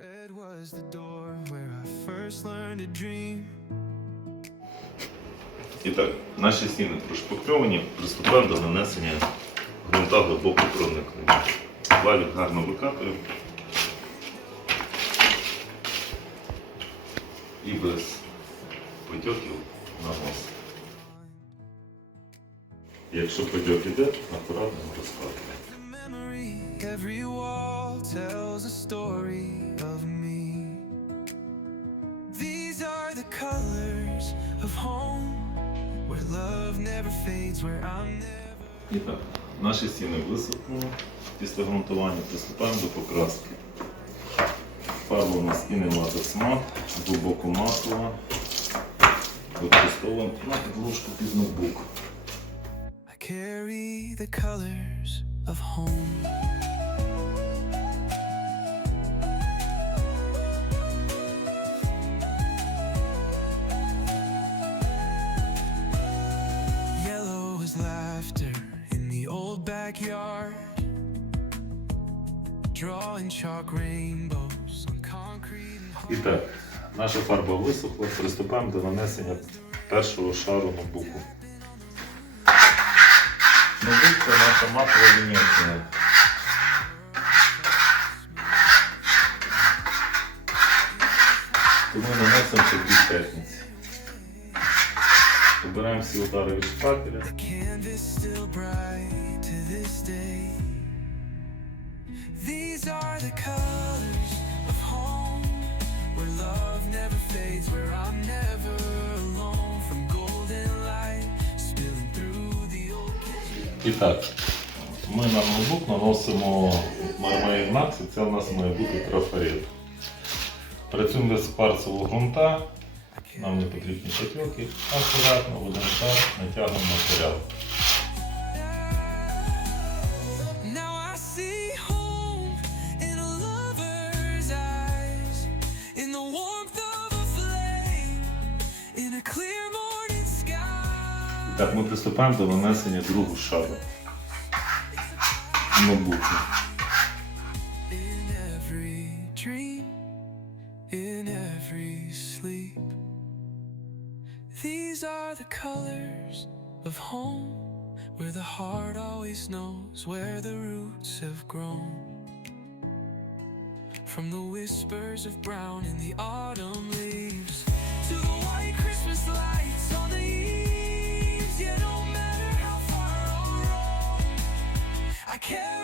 Red was the door where I first learned to dream. І так, наші стіни прошпакльовані, приступаємо до нанесення ґрунта глибоко проникнення. Валік гарно викатуємо. І без потьоків наносимо. Якщо потьок іде, акуратно розкладуємо. Every wall tells a story are the colors of home, where love never fades, where I'm never. І так, наші стіни висохнули після ґрунтування, приступаємо до покраски. Фарба у нас і інематекс мат, глибоко матова. Використовуємо на підложку під ноутбук. I carry the colors of home. Backyard. Drawing chalk rainbows on concrete. І так, наша фарба висохла, приступаємо до нанесення першого шару ноутбуку. Ноутбук це наша матова лінійка. Тому нанесемо це дві техніці. Обираємо всі удари від шпателя. The colors of home, where love never fades, where I'm never alone. From golden light spilling through the old kitchen. І так, ми на ноутбук наносимо мармеїн Макс, і це у нас має бути трафарет. Працюємо без кварцевого ґрунта, нам не потрібні потьоки, акуратно в один шар натягуємо матеріал. Так, ми приступаємо до нанесення другого шару every sleep. These are the colors of home, where the heart always knows where the roots have grown. From the whispers of brown in the autumn leaves to the white Christmas lights on the eaves. care